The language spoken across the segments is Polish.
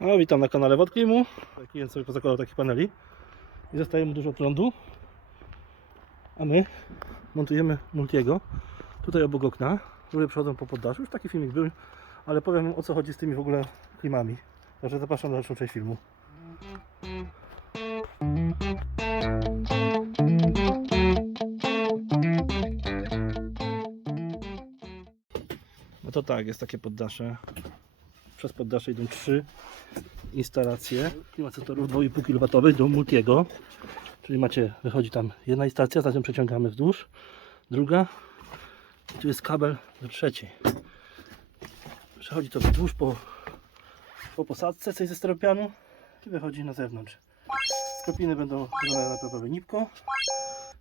No, witam na kanale Wodklimu. Klient sobie pozakładał takich paneli i zostaje mu dużo prądu. A my montujemy Multiego tutaj obok okna. Góry przechodzą po poddaszu. Już taki filmik był, ale powiem o co chodzi z tymi w ogóle klimami. Także zapraszam na dalszą część filmu. No to tak, jest takie poddasze. Przez poddasze idą trzy instalacje klimatyzatorów 2,5 kW do Multiego. Czyli macie, wychodzi tam jedna instalacja, zatem przeciągamy wzdłuż, druga i tu jest kabel do trzeciej. Przechodzi to wzdłuż po, po posadce, coś ze steropianu i wychodzi na zewnątrz. Skopiny będą zrobione na prawej nipko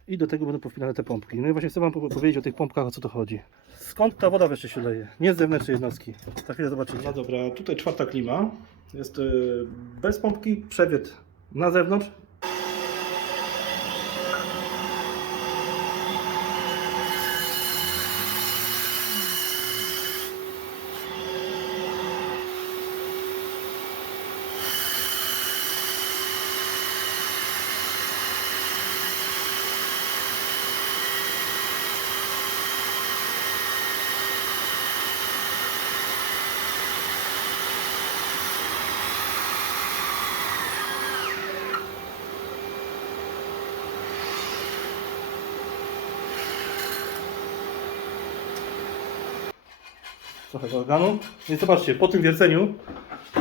i do tego będą powpinane te pompki. No i właśnie chcę Wam po- powiedzieć o tych pompkach, o co to chodzi. Skąd ta woda wreszcie się leje? Nie z zewnętrznej jednostki. Za chwilę zobaczycie. No dobra, tutaj czwarta klima. Jest y, bez pompki, przewiet na zewnątrz. Trochę do organu. Więc zobaczcie, po tym wierceniu,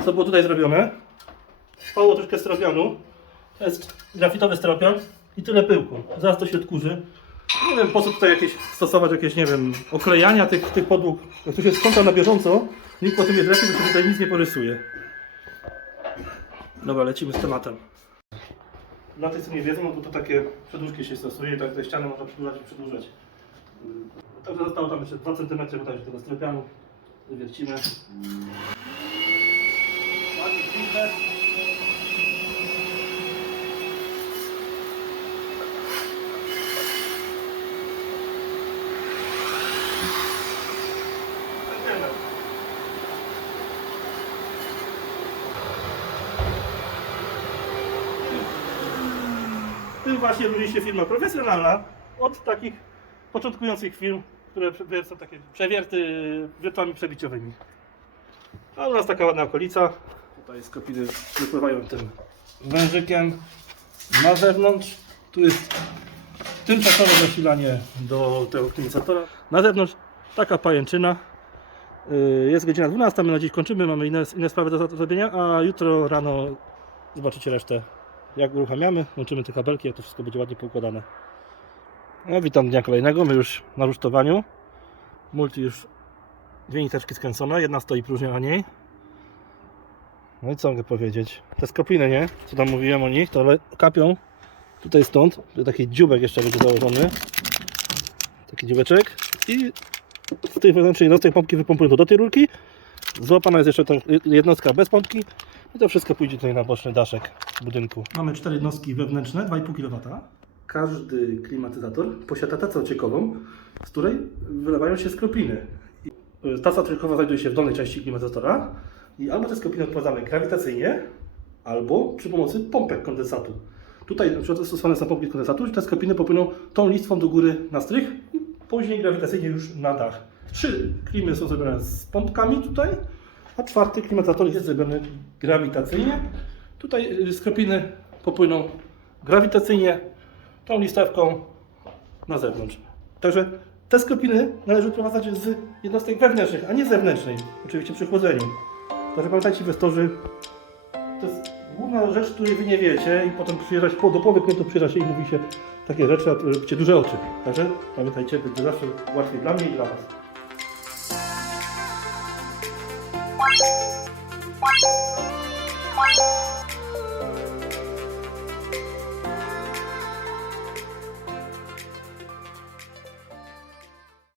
co było tutaj zrobione, spadło troszkę steropianu. To jest grafitowy steropian i tyle pyłku. Zaraz to się odkurzy. Nie wiem po co tutaj jakieś stosować jakieś, nie wiem, oklejania tych, tych podłóg. Jak tu się sprząta na bieżąco, nikt po tym nie drepie, to się tutaj nic nie porysuje. Dobra, lecimy z tematem. Dla tych, co nie wiedzą, no to, to takie przedłużki się stosuje, tak te ściany można przedłużać i przedłużać. Także zostało tam jeszcze 2 cm bodajże tego stropianu. Wywiercimy. Ładnie piękne. Tym właśnie różni się firma profesjonalna od takich początkujących firm, które są takie przewierty wiertłami przebiciowymi. A u nas taka ładna okolica. Tutaj skopiny wypływają tym wężykiem na zewnątrz. Tu jest tymczasowe zasilanie do tego optymizatora. Na zewnątrz taka pajęczyna. Yy, Jest godzina 12, my na dziś kończymy, mamy inne, inne sprawy do zrobienia, a jutro rano zobaczycie resztę jak uruchamiamy, łączymy te kabelki, jak to wszystko będzie ładnie poukładane. No, witam dnia kolejnego, my już na rusztowaniu. Multi już dwie niteczki skręcone, jedna stoi próżnie na niej. No i co mogę powiedzieć? Te skopiny, nie? Co tam mówiłem o nich, to kapią tutaj stąd. Tu taki dziubek jeszcze będzie założony. Taki dziubeczek. I z tej wewnętrznej jednostek pompki wypompują to do tej rurki. Złapana jest jeszcze ta jednostka bez pompki. I to wszystko pójdzie tutaj na boczny daszek budynku. Mamy cztery jednostki wewnętrzne, 2,5 kW. Każdy klimatyzator posiada tacę ociekową, z której wylewają się skropiny. I, y, Taca ociekowa znajduje się w dolnej części klimatyzatora i albo te skropiny odprowadzamy grawitacyjnie, albo przy pomocy pompek kondensatu. Tutaj na przykład stosowane są pompki kondensatu, że te skropiny popłyną tą listwą do góry na strych i później grawitacyjnie już na dach. Trzy klimy są zrobione z pompkami tutaj, a czwarty klimatyzator jest zrobiony grawitacyjnie. Tutaj y, skropiny popłyną grawitacyjnie tą listewką na zewnątrz. Także te skropiny należy odprowadzać z jednostek wewnętrznych, a nie zewnętrznej. Oczywiście przy chłodzeniu. Także pamiętajcie inwestorzy, to jest główna rzecz, której wy nie wiecie i potem przyjeżdżać po, do połowy klientów przyjeżdża się i mówi się takie rzeczy, a robicie duże oczy. Także pamiętajcie, będzie zawsze łatwiej dla mnie i dla was.